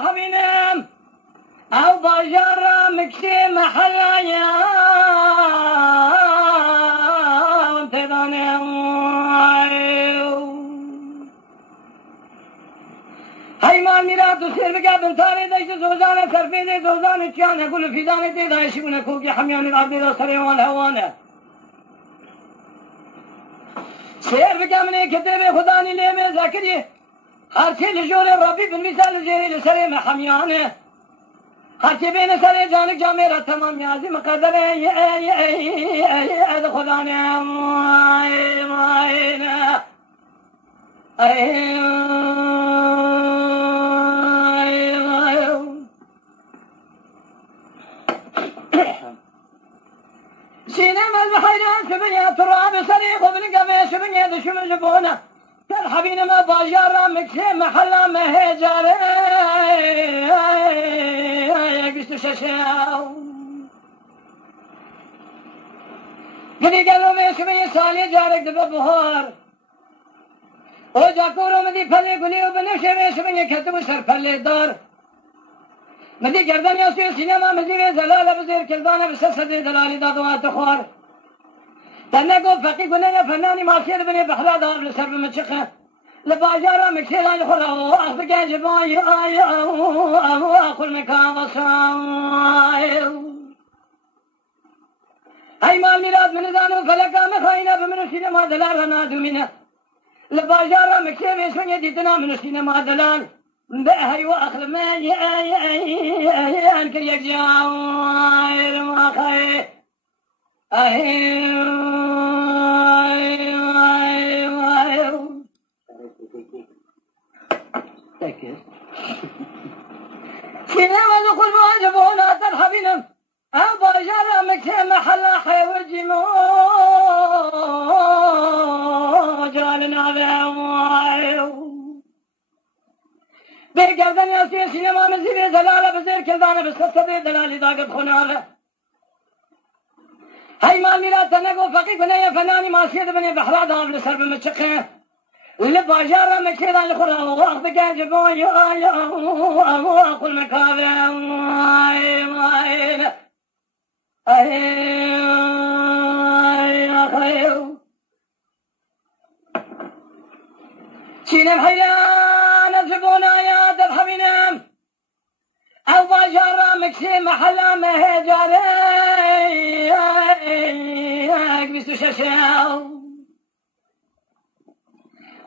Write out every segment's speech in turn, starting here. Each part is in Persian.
حبينم أو بجر مكسي محلايا وانتظاني هاي ما ميراد وسير بقى بنتاني دايش زوزانة سرفي دي زوزانة تيانا كل في داني دي دايش ونكوكي حميان الأرض دا سريوان هوانا سير بقى مني كتبه خداني ليه ذاكري هر چه لجور ربی بالمثال جیری لسری حمیانه هر چه بین سر جانک جا میرا تمام نیازی مقدر اد خدا نے سینه مز حیران شبنیا تراب سری خبر گوه شبنیا دشمن جبونه در حبین ما باجارا مکه محلا مهجاره گشت ششاو گلی گلو میں شبه سالی جارک دبه بهار او جاکورو مدی پلی گلی و بنفشه میں شبه کتب سر پلی دار مدی گردن یاسی سینما مزیر زلال بزیر کردانه بسسد دلالی دادوات خوار تنه گفت فقی گونه فنانی ماسیر بنی بحرا دار لسر بمچخه لباجارا مكسيلا يخرا أخذ جباي أقول مكان وصاير هاي مال ميلاد من دانو فلكا مخاينا بمنو سينما دلال رنادو منه لباجارا مكسيلا يسوني جيتنا منو سينما دلال بأهي وأخذ ما أنكر يجاوير ما خير سينما دخل واجبونا ترحبنا أبا جرى مكسي محلا خير جمو جالنا بأموائي بقردن ياسين سينما مزيري دلالة بزير كردانة بسسدي دلالي داقت خنالة هاي ما ميلا تنقو فقي بني فناني ماسيد بني بحرا دام لسر بمتشقه لباجارة مكيدا لخرا واخذ جبوي اقول مكاذب خير سينم حيان زبونا يا درحبنا او باجارة مكسي محلا مهجاري بيستو شاشاو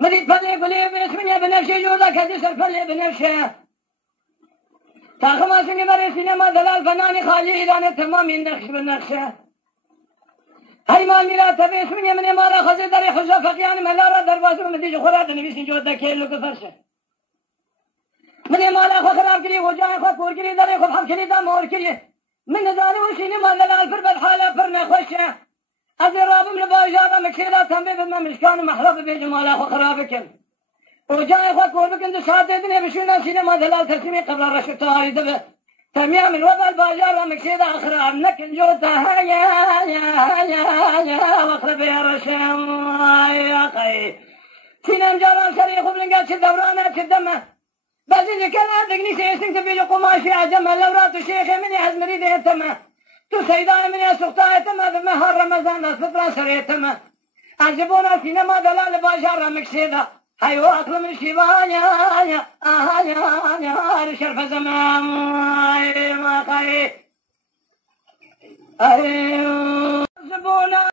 مريد فلي قولي باسمني بنفسي جوزا كدي سر فلي بنفسي تاخما سني بري سينما دلال فناني خالي إيراني تمام النقش بالنقشة هاي مال ميلا تبي اسمني مني مالا خزي داري حزة فقياني ملارا درباسو مديج خورات نبيسين جوزا كيلو كفرشة مني مالا خو خراب كري وجاي خو كور كري داري خو بحب كري دام اور كري من داري وسينما دلال فر بالحالة فرنا خوشة از رابم لباجارا مكسيلا تنبي بما مشكان محرب بجمالا خو خرابكن وجاي خو كوربكن دو ساعتين دنيا بشينا سينما دلال تسمي قبل رشد تاري دبه تميا من وضع الباجارا مكسيلا خراب نكن جوتا يا وخرب يا رشام يا خي سينم جاران سري خبلنقا شد دورانا شدمه بس اللي كان عندك سيسنك تبي قماشي عجمه لورات الشيخ مني هزمري ديتمه تو سيدان من يسوقتا يتما بمهر رمضان الفطرة سريتما عجبونا سينما دلال باشار مكسيدا هايو أكل من شيبان يا شرف زمان ما خير